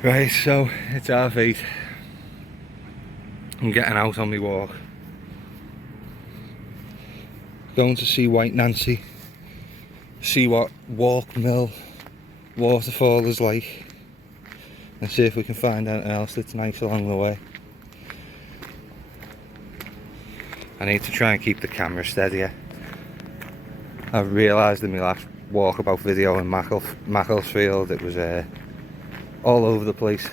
Right, so it's half 8. I'm getting out on my walk. Going to see White Nancy. See what Walk Mill waterfall is like. And see if we can find anything else that's nice along the way. I need to try and keep the camera steadier. I've realised in my last walkabout video in Macclesfield it was all over the place.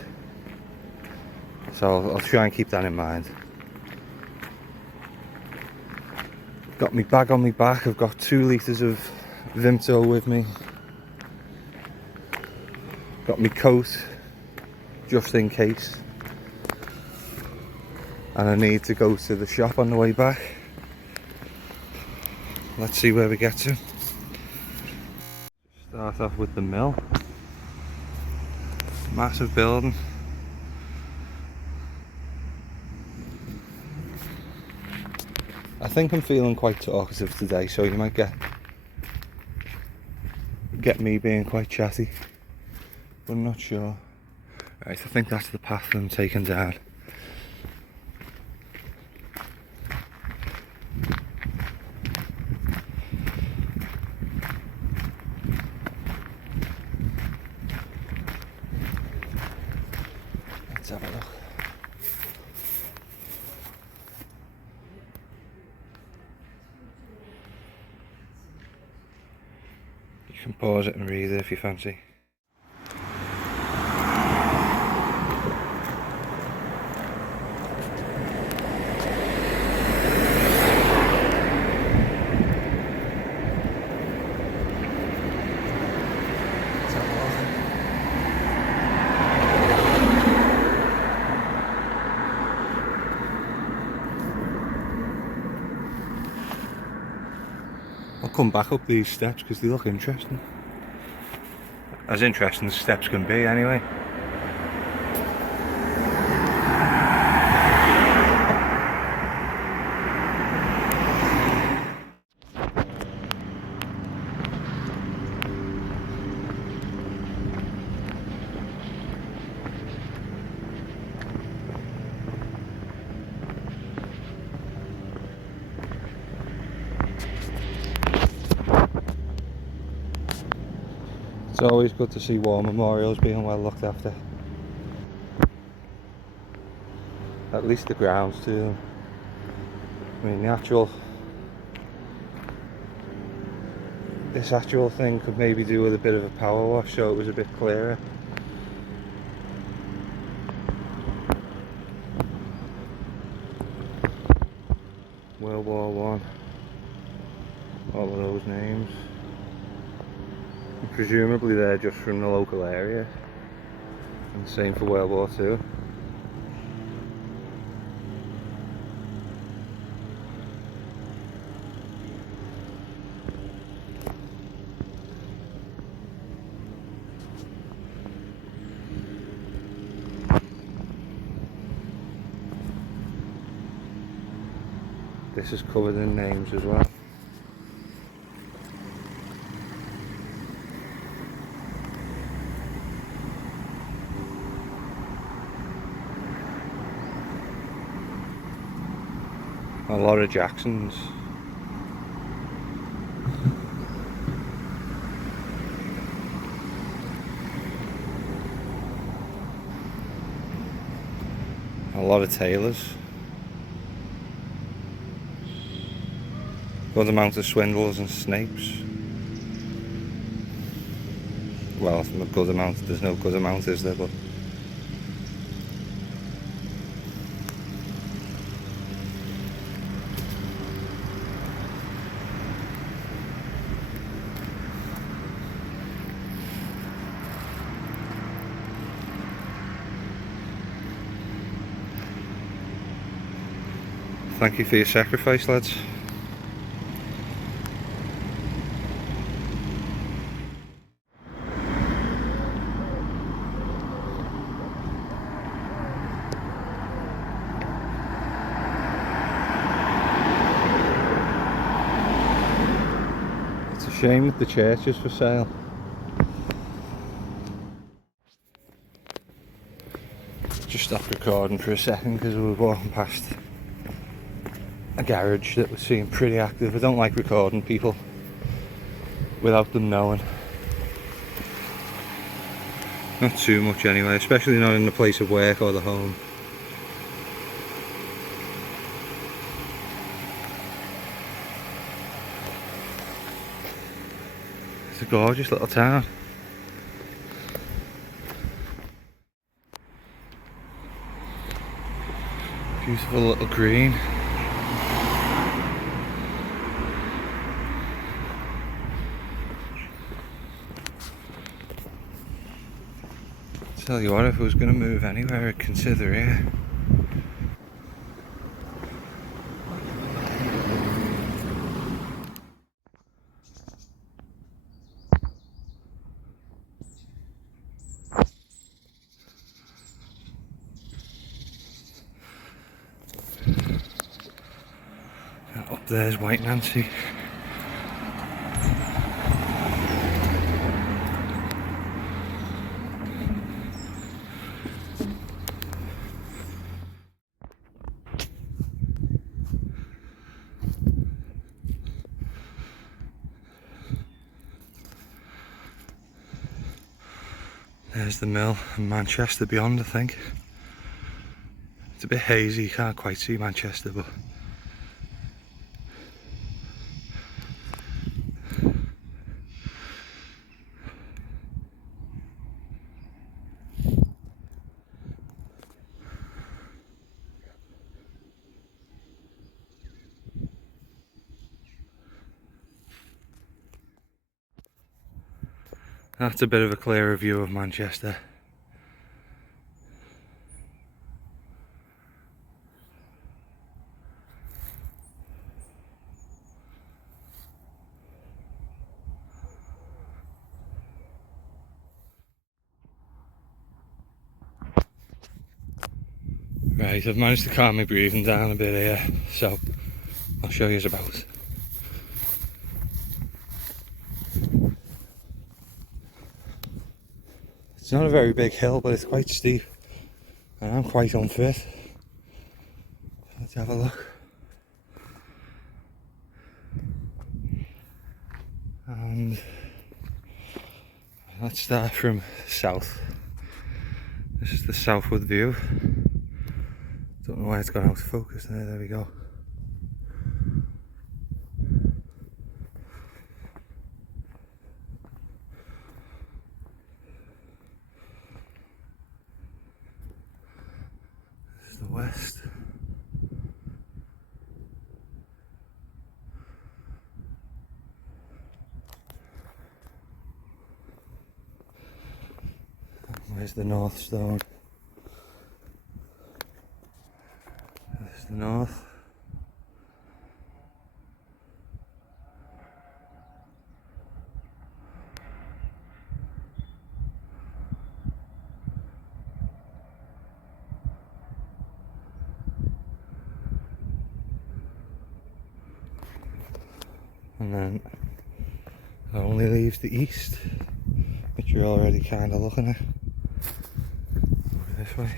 So I'll try and keep that in mind. Got my bag on my back, I've got 2 litres of Vimto with me. Got my coat, just in case. And I need to go to the shop on the way back. Let's see where we get to. Start off with the mill. Massive building. I think I'm feeling quite talkative today, so you might get me being quite chatty, but I'm not sure. Right, I think that's the path that I'm taking down. Let's have a look. You can pause it and read it if you fancy. I'll come back up these steps because they look interesting. As interesting as steps can be, anyway. It's always good to see war memorials being well looked after. At least the grounds too. I mean, this actual thing could maybe do with a bit of a power wash so it was a bit clearer. World War One. All of those names. Presumably they're just from the local area, and same for World War Two. This is covered in names as well. A lot of Jacksons. A lot of Taylors. Good amount of Swindles and Snapes. Well, a good amount, there's no good amount, is there? But thank you for your sacrifice, lads. It's a shame that the church is for sale. Just stopped recording for a second because we were walking past a garage that was seeming pretty active. I don't like recording people without them knowing. Not too much anyway, especially not in the place of work or the home. It's a gorgeous little town. Beautiful little green. Tell you what, if I was going to move anywhere, I'd consider here. Up there's White Nancy. There's the mill and Manchester beyond, I think. It's a bit hazy, you can't quite see Manchester, but that's a bit of a clearer view of Manchester. Right, I've managed to calm my breathing down a bit here, so I'll show you about. It's not a very big hill, but it's quite steep, and I'm quite unfit. Let's have a look. And let's start from south. This is the southward view. Don't know why it's gone out of focus there, there we go. This is the west. Where's the North Stone? There's the north. And then it only leaves the east, which you're already kind of looking at. Over this way.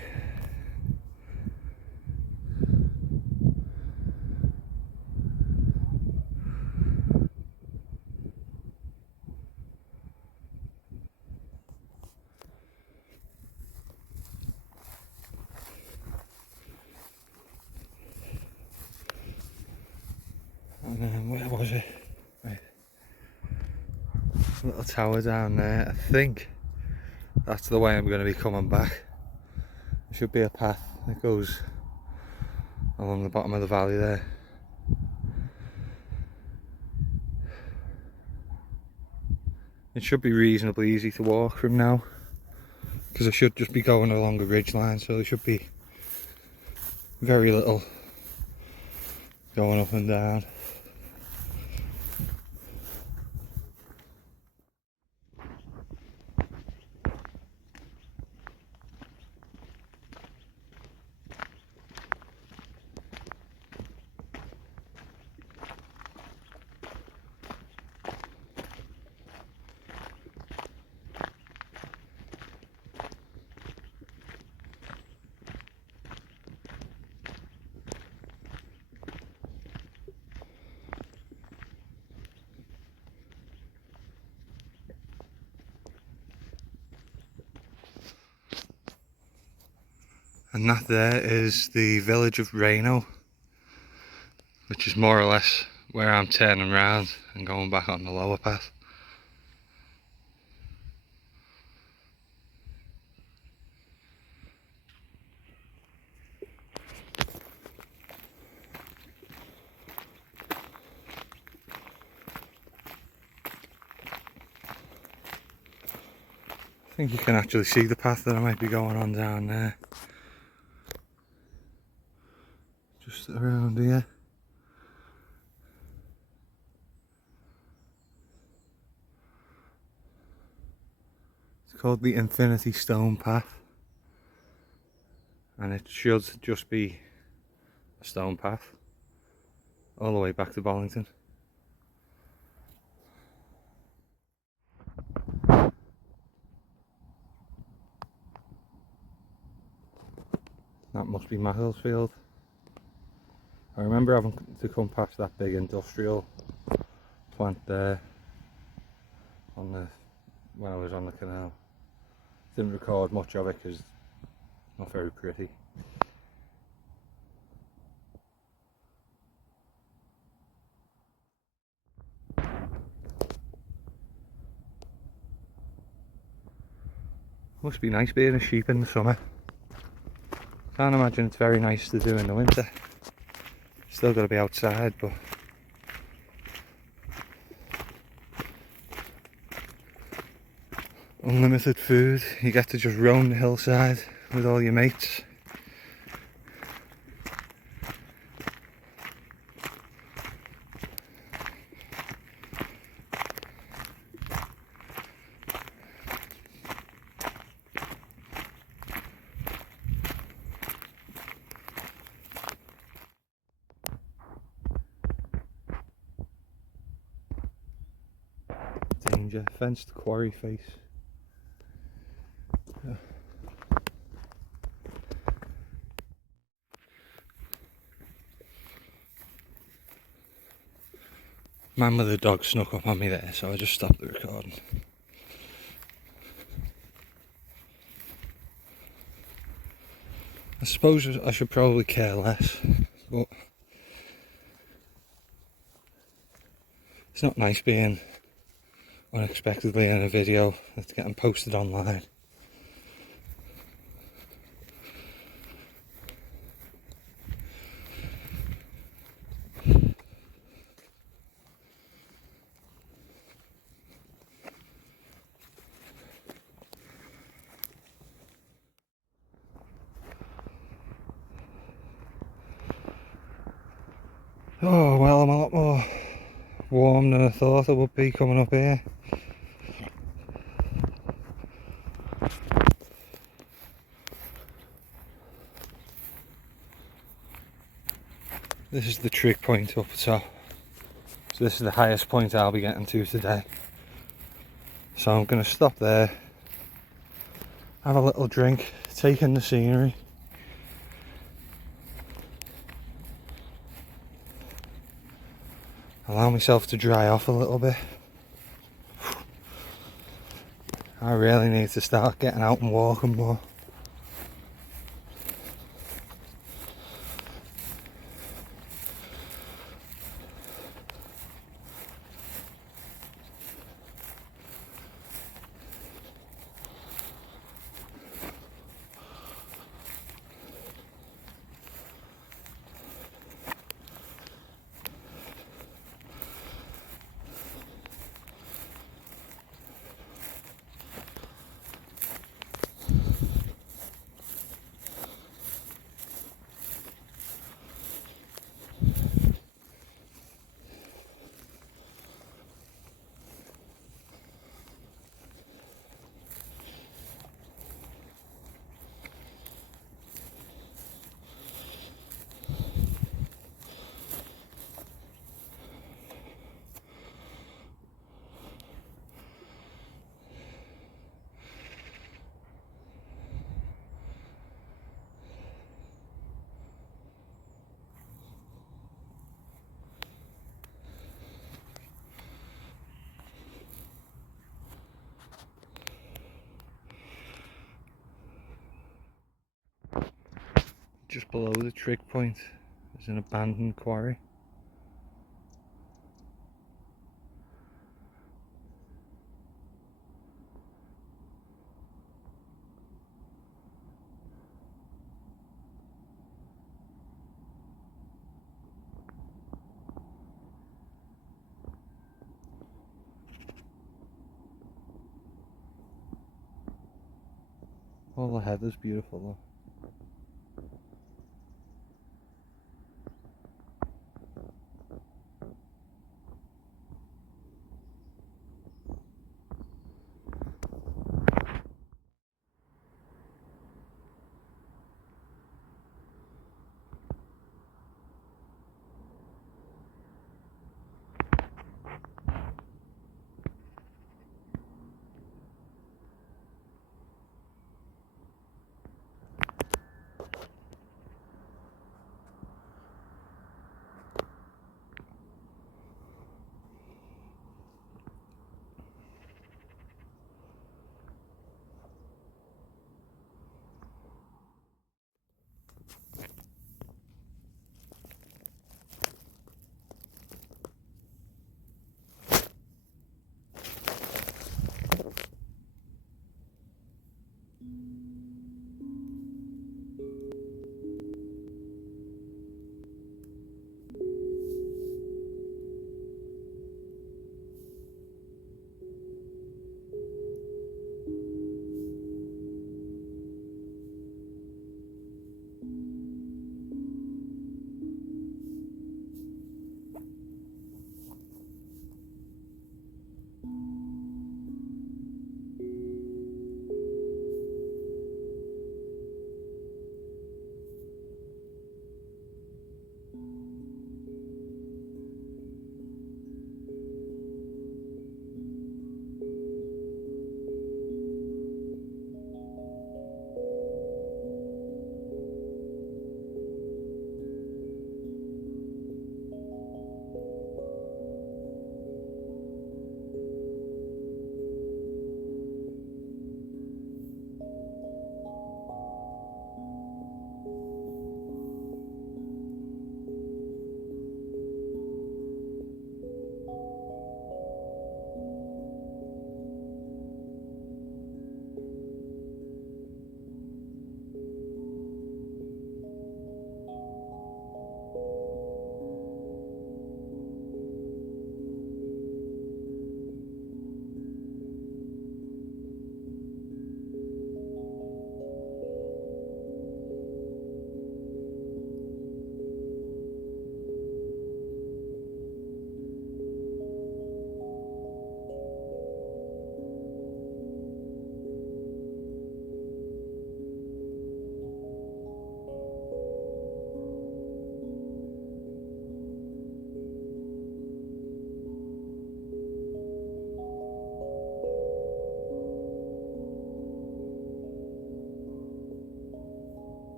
And then where was it? Right. Little tower down there. I think that's the way I'm going to be coming back. There should be a path that goes along the bottom of the valley there. It should be reasonably easy to walk from now, because I should just be going along a ridge line, so there should be very little going up and down. And that there is the village of Reno, which is more or less where I'm turning round and going back on the lower path. I think you can actually see the path that I might be going on down there. Just around here. It's called the Infinity Stone Path. And it should just be a stone path all the way back to Bollington. That must be Macclesfield. I remember having to come past that big industrial plant there when I was on the canal. Didn't record much of it because it's not very pretty. Must be nice being a sheep in the summer. Can't imagine it's very nice to do in the winter. Still got to be outside, but unlimited food. You get to just roam the hillside with all your mates. Danger, fenced quarry face. Man with the dog snuck up on me there, so I just stopped the recording. I suppose I should probably care less, but it's not nice being unexpectedly in a video that's getting posted online. Oh well, I'm a lot more warm than I thought I would be coming up here. This is the trig point up top. So this is the highest point I'll be getting to today. So I'm going to stop there, have a little drink, take in the scenery. Allow myself to dry off a little bit. I really need to start getting out and walking more. just below the trig point is an abandoned quarry. All the heather's beautiful though.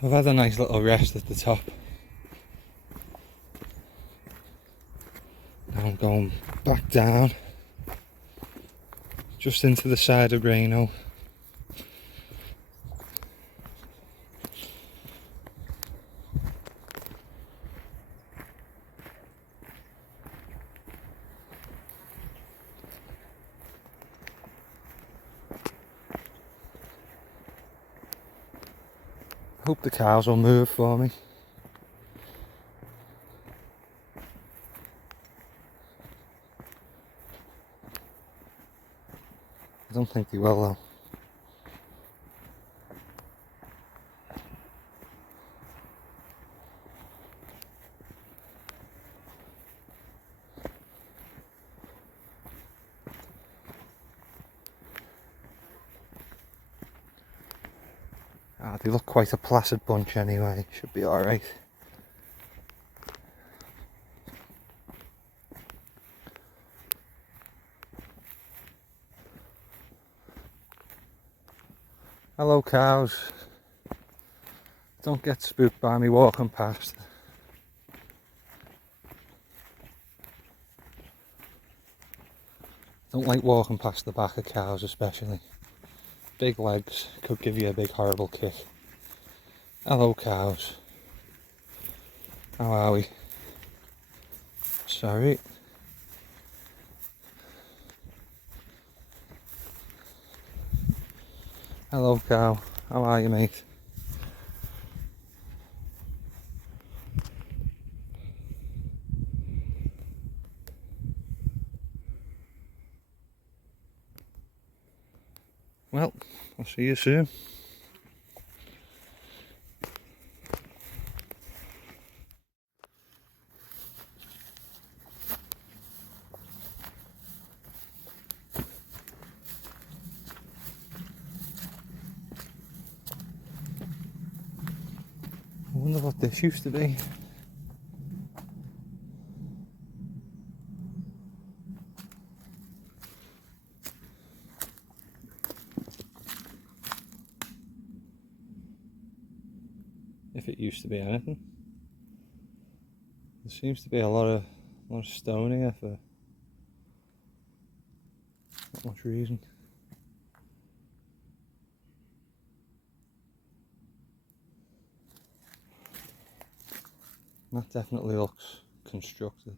So I've had a nice little rest at the top. Now I'm going back down, just into the side of Reno. Hope the cows will move for me. I don't think they will though. They look quite a placid bunch anyway, should be alright. Hello cows. Don't get spooked by me walking past. Don't like walking past the back of cows especially. Big legs could give you a big horrible kick. Hello cows. How are we? Sorry. Hello cow. How are you, mate? Well, I'll see you soon. I wonder what this used to be. If it used to be anything. There seems to be a lot of stone here for not much reason. That definitely looks constructed.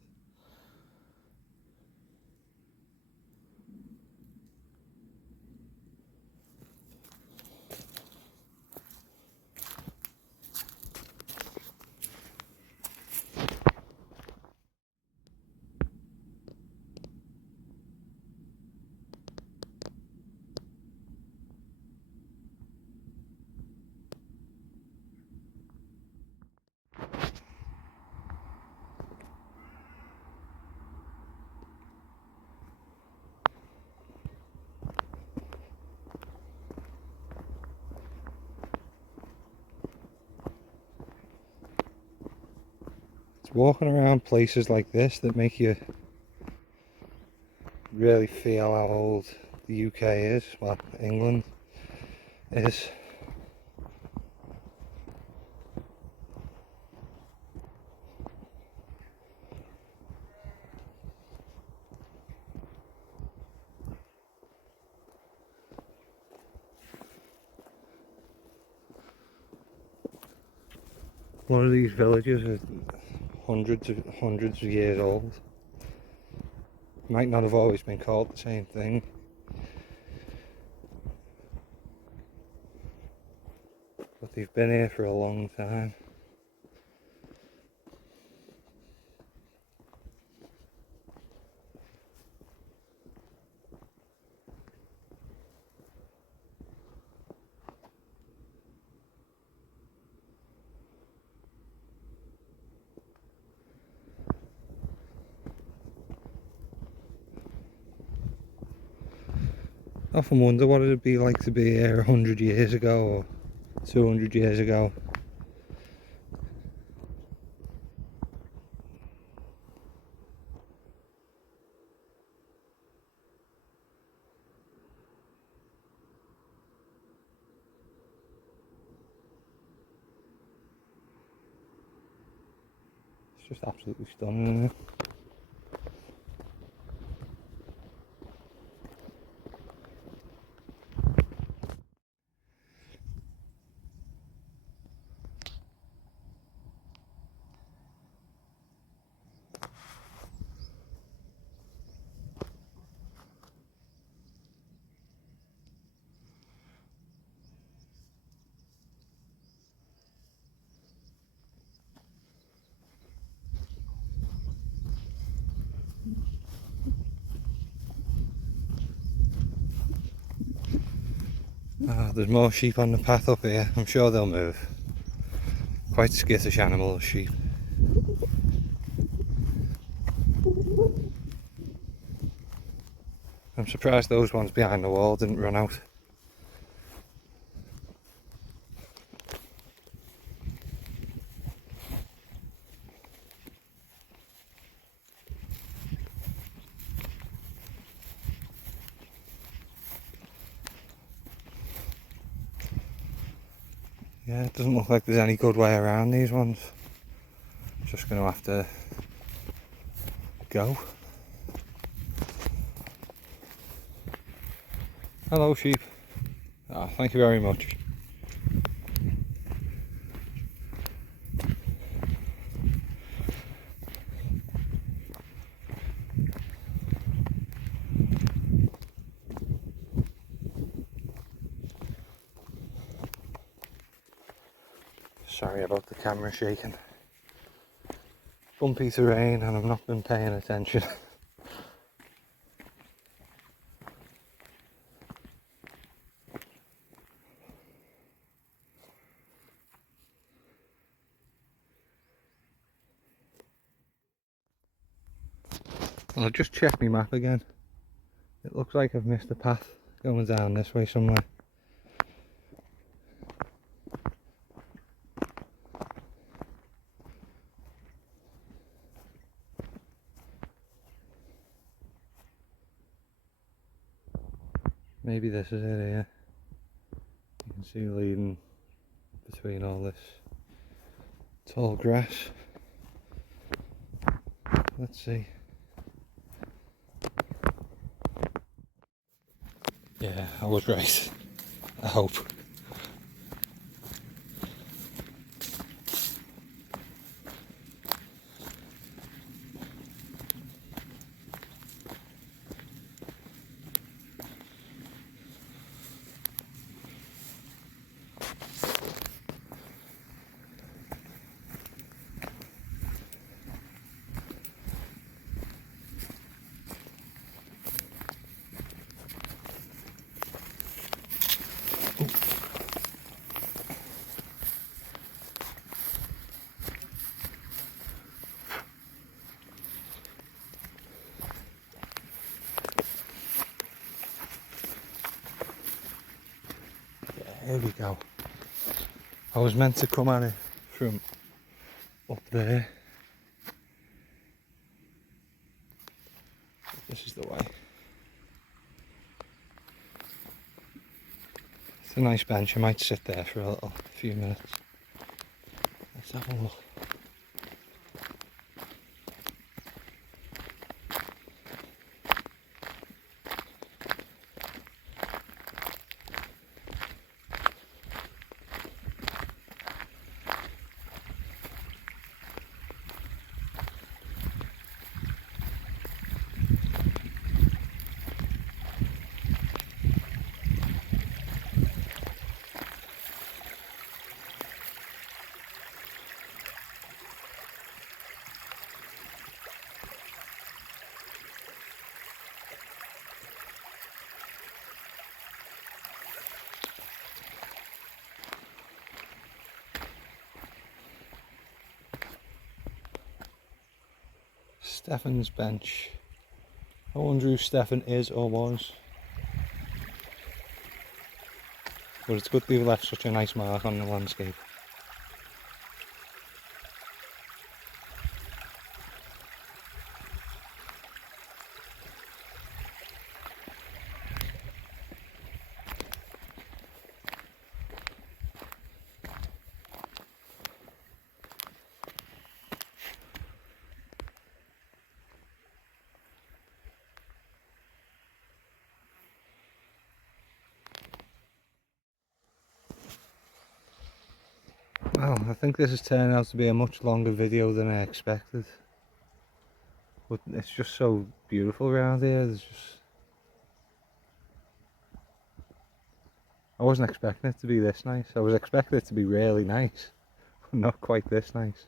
It's walking around places like this that make you really feel how old the UK is, well, England is. A lot of these villages are hundreds of years old. Might not have always been called the same thing. But they've been here for a long time. I often wonder what it'd be like to be here 100 years ago or 200 years ago. It's just absolutely stunning, isn't it? There's more sheep on the path up here. I'm sure they'll move. Quite skittish animals, sheep. I'm surprised those ones behind the wall didn't run out. Yeah, it doesn't look like there's any good way around these ones. Just going to have to go. Hello sheep. Ah, thank you very much. Sorry about the camera shaking. Bumpy terrain and I've not been paying attention. I'll just check my map again. It looks like I've missed a path going down this way somewhere. Maybe this is it here. You can see leading between all this tall grass. Let's see. Yeah, I was right. I hope. Here we go. I was meant to come at it from up there. This is the way. It's a nice bench. I might sit there for a few minutes. Let's have a look. Stefan's bench. I wonder who Stefan is or was. But it's good they've left such a nice mark on the landscape. Wow, I think this has turned out to be a much longer video than I expected. But it's just so beautiful around here. I wasn't expecting it to be this nice. I was expecting it to be really nice, but not quite this nice.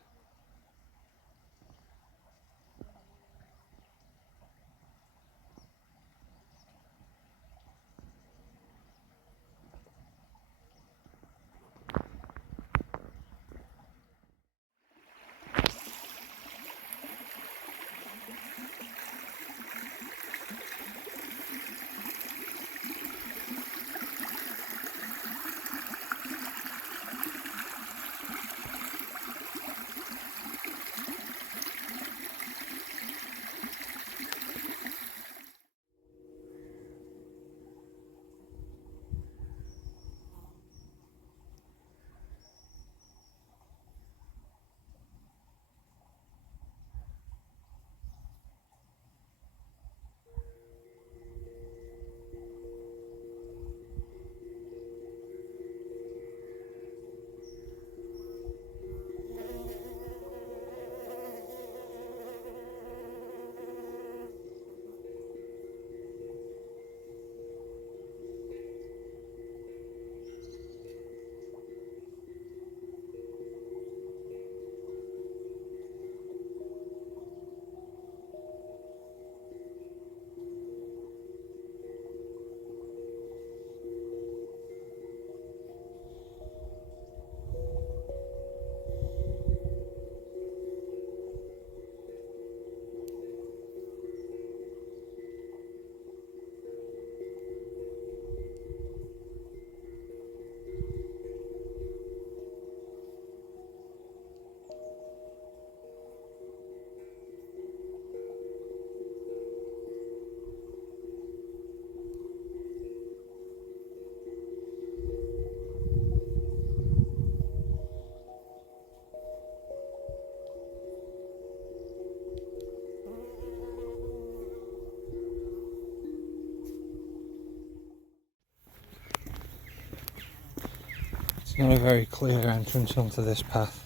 It's not a very clear entrance onto this path.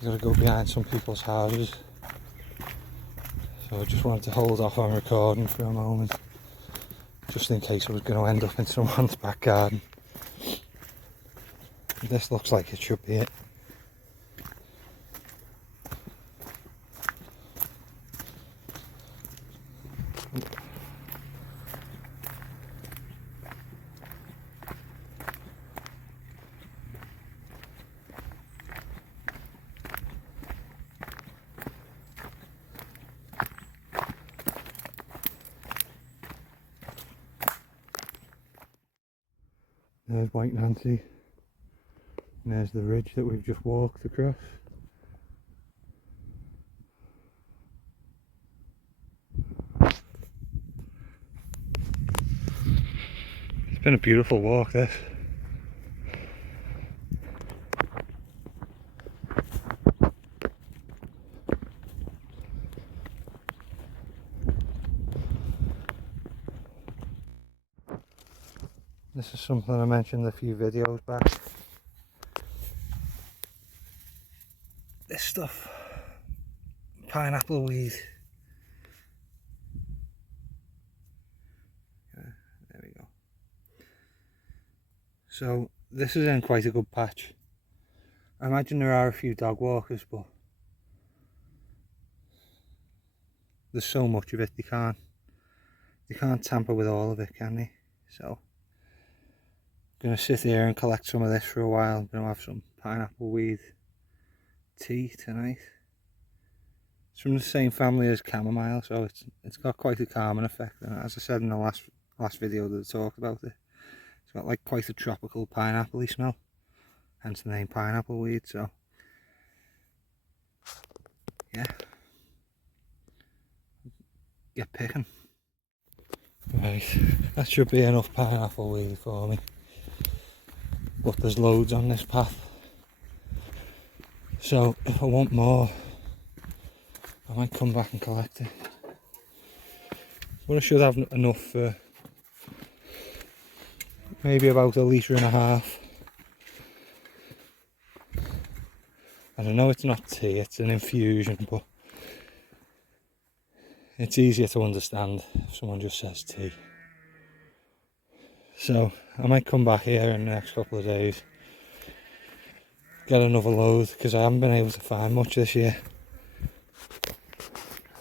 You've got to go behind some people's houses. So I just wanted to hold off on recording for a moment, just in case I was going to end up in someone's back garden. This looks like it should be it. There's White Nancy, and there's the ridge that we've just walked across. It's been a beautiful walk, this. This is something I mentioned a few videos back. This stuff, pineapple weed. There we go. So this is in quite a good patch. I imagine there are a few dog walkers, but there's so much of it, they can't tamper with all of it, can they? So I'm going to sit here and collect some of this for a while. I'm going to have some pineapple weed tea tonight. It's from the same family as chamomile, so it's got quite a calming effect. And as I said in the last video that I talked about it, it's got like quite a tropical pineapple-y smell, hence the name pineapple weed. So yeah, get picking. Right, that should be enough pineapple weed for me. But there's loads on this path, so if I want more I might come back and collect it. But I should have enough for maybe about 1.5 litres. And I know it's not tea, it's an infusion, but it's easier to understand if someone just says tea. So I might come back here in the next couple of days, get another load, because I haven't been able to find much this year.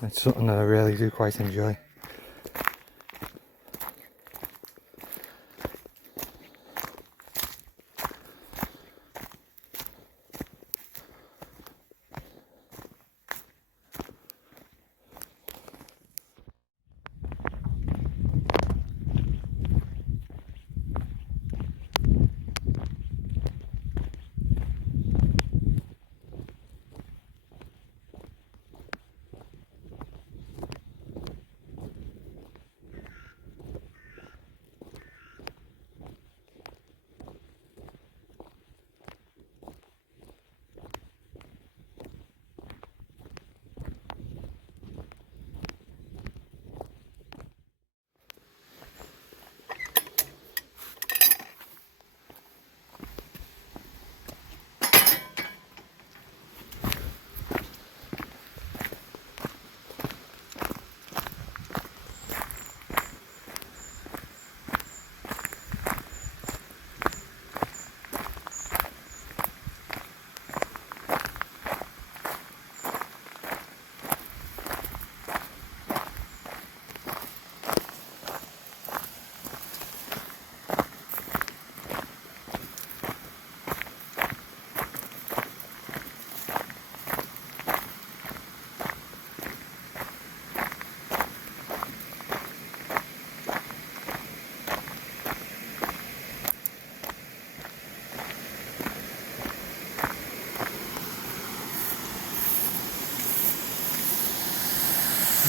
It's something that I really do quite enjoy.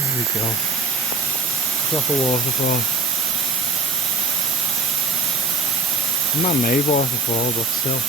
There we go. Drop a waterfall. Man-made waterfall, but still.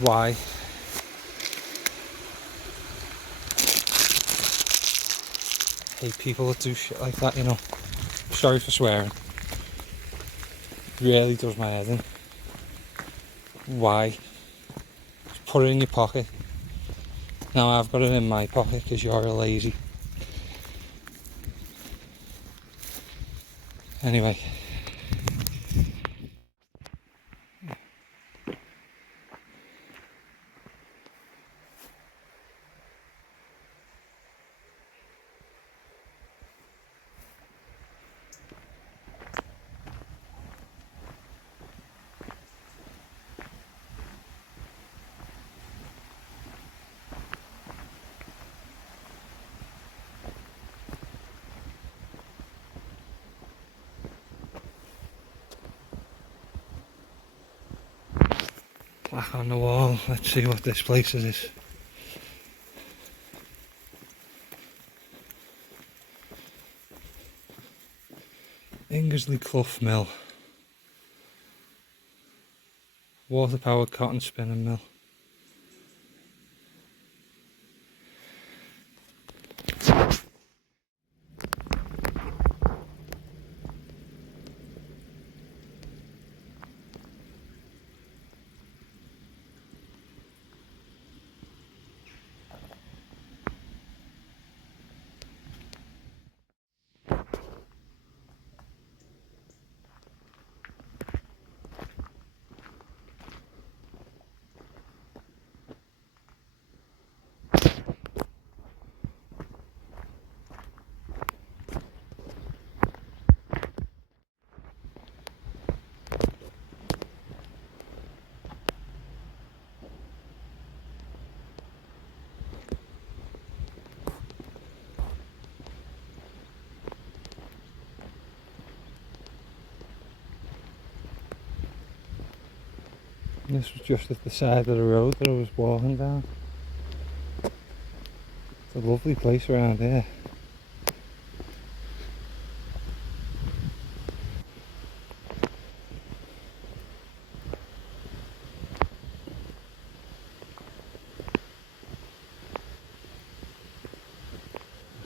why. Hate people that do shit like that, you know. Sorry for swearing. Really does my head in. Why? Just put it in your pocket. Now I've got it in my pocket because you're a lazy. Anyway. Back on the wall, let's see what this place is. Ingersley Clough Mill. Water powered cotton spinning mill. This was just at the side of the road that I was walking down. It's a lovely place around here.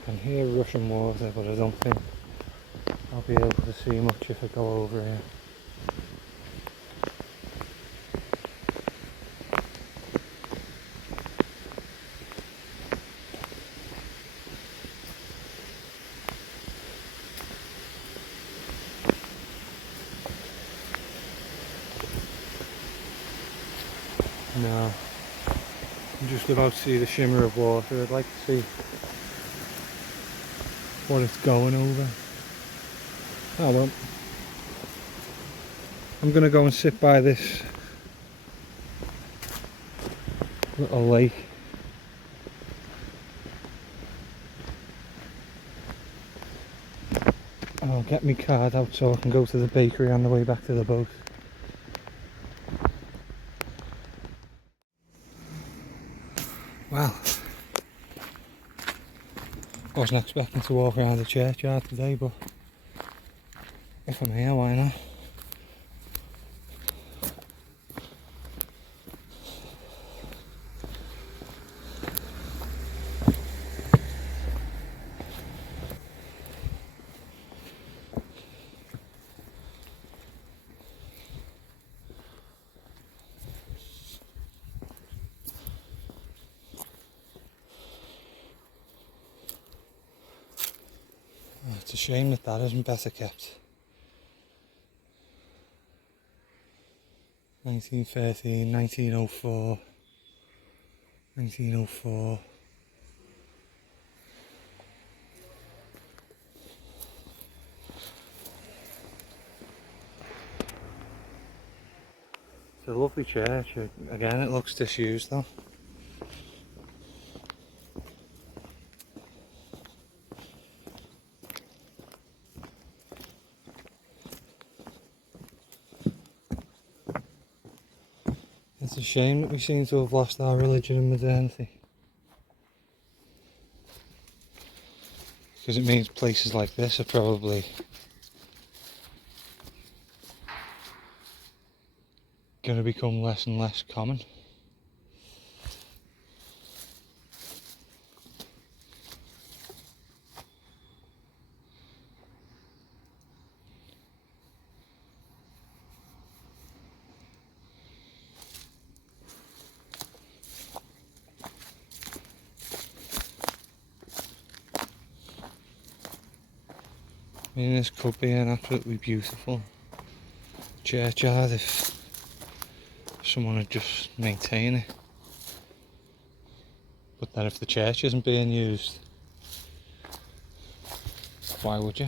I can hear rushing water, but I don't think I'll be able to see much if I go over here. No, I'm just about to see the shimmer of water. I'd like to see what it's going over. Oh well, I'm gonna go and sit by this little lake. I'll get my card out so I can go to the bakery on the way back to the boat. Well, wasn't expecting to walk around the churchyard today, but if I'm here, why not? It's a shame that that isn't better kept. 1913, 1904, 1904. It's a lovely church. Again, it looks disused though. It's a shame that we seem to have lost our religion and modernity. Because it means places like this are probably going to become less and less common. mean, this could be an absolutely beautiful churchyard if someone would just maintain it. But then if the church isn't being used, why would you?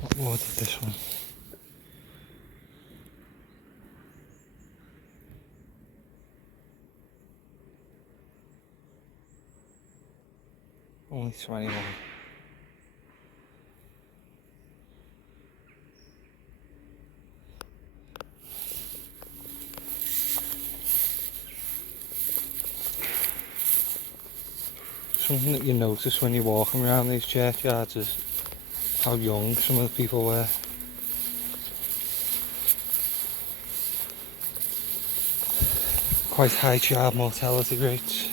What word is this one? Only 21. Something that you notice when you're walking around these churchyards is how young some of the people were. Quite high child mortality rates,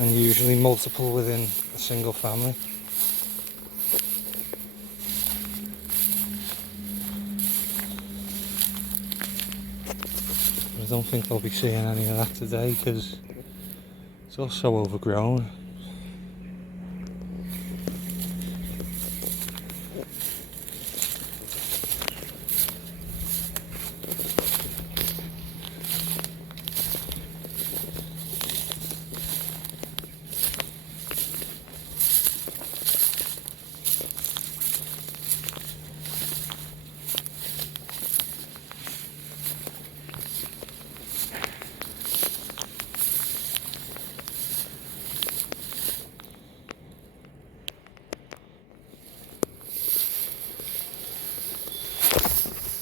and usually multiple within a single family. I don't think they'll be seeing any of that today because it's all so overgrown.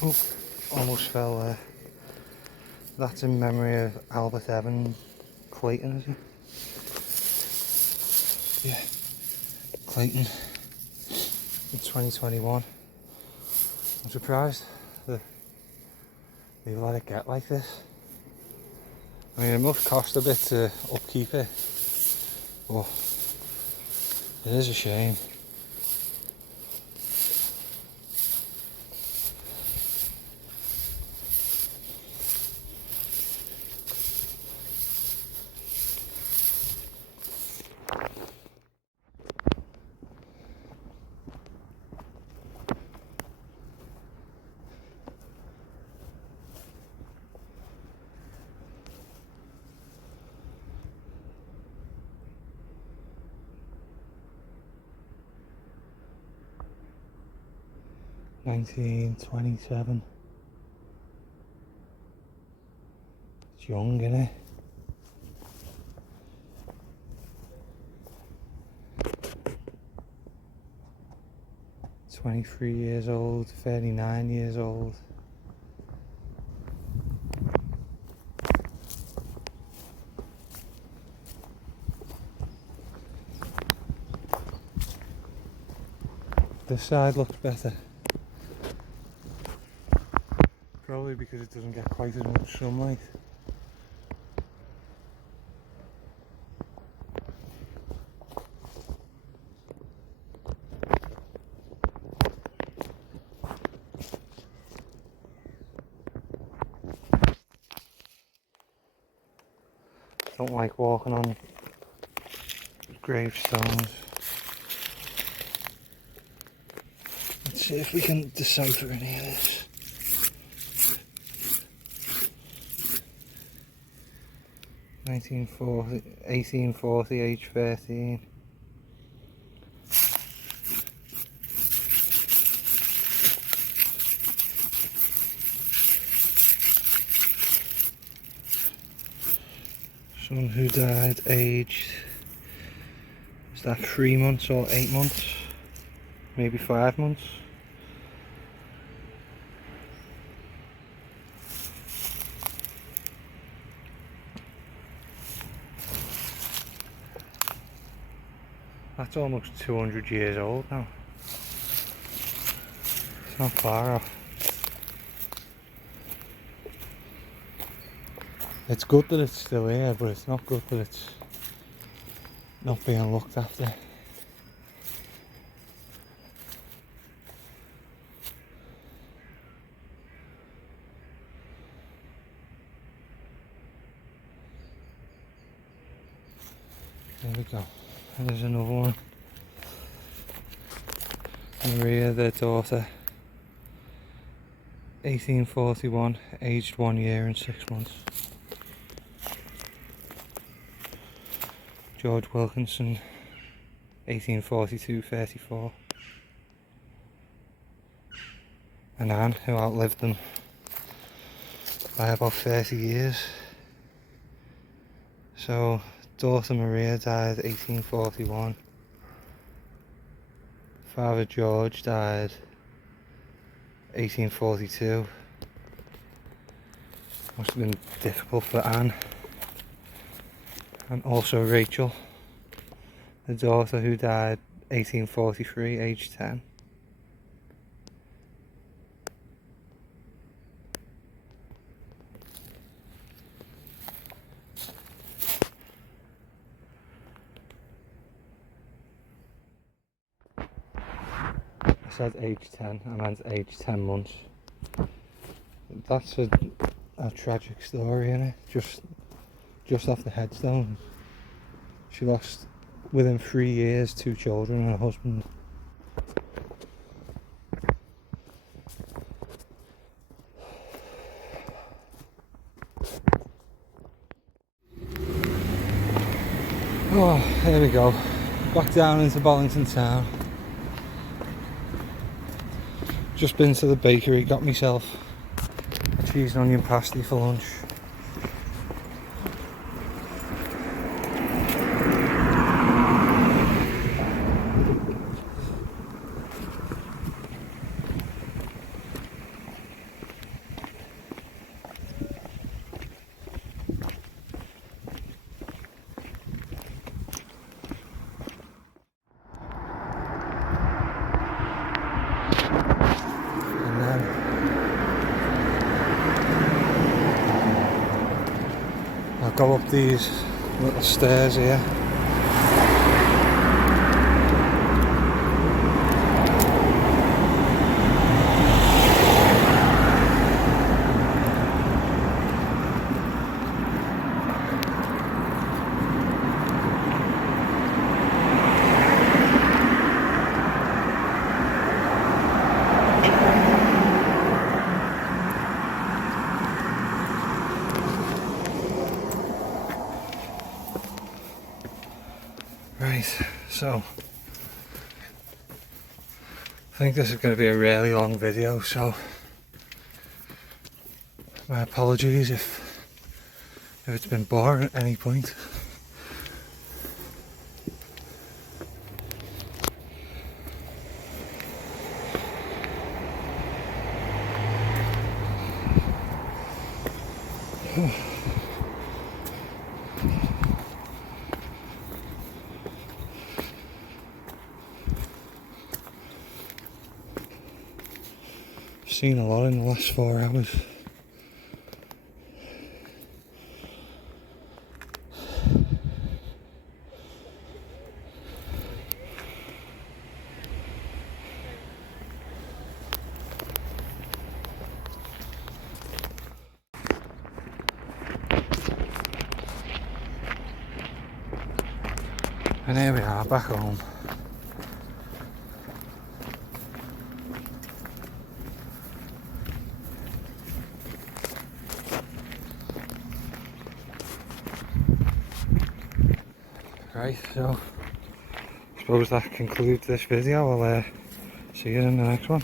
Oh, almost fell there. That's in memory of Albert Evan Clayton, is it? Yeah, Clayton in 2021. I'm surprised that they let it get like this. I mean, it must cost a bit to upkeep it, but it is a shame. $19.27. It's young, isn't it? $23 years old, 39 years old. This side looks better. Probably because it doesn't get quite as much sunlight. Don't like walking on gravestones. Let's see if we can decipher any of this. 1840, age 13. Someone who died aged, is that 3 months or 8 months? Maybe 5 months. That's almost 200 years old now. It's not far off. It's good that it's still here, but it's not good that it's not being looked after. There we go. And there's another one. Maria, their daughter, 1841, aged 1 year and 6 months. George Wilkinson, 1842, 34. And Anne, who outlived them by about 30 years. So, daughter Maria died 1841. Father George died 1842. Must have been difficult for Anne. And also Rachel, the daughter, who died 1843, aged 10. I said age 10, I meant age 10 months. That's a tragic story, innit? Just off the headstone. She lost, within 3 years, 2 children and a husband. Oh, here we go. Back down into Bollington town. Just been to the bakery, got myself a cheese and onion pasty for lunch. I'll go up these little stairs here. Right, so I think this is going to be a really long video, so my apologies if it's been boring at any point. Seen a lot in the last 4 hours. And here we are, back home. Right, so I suppose that concludes this video. I'll see you in the next one.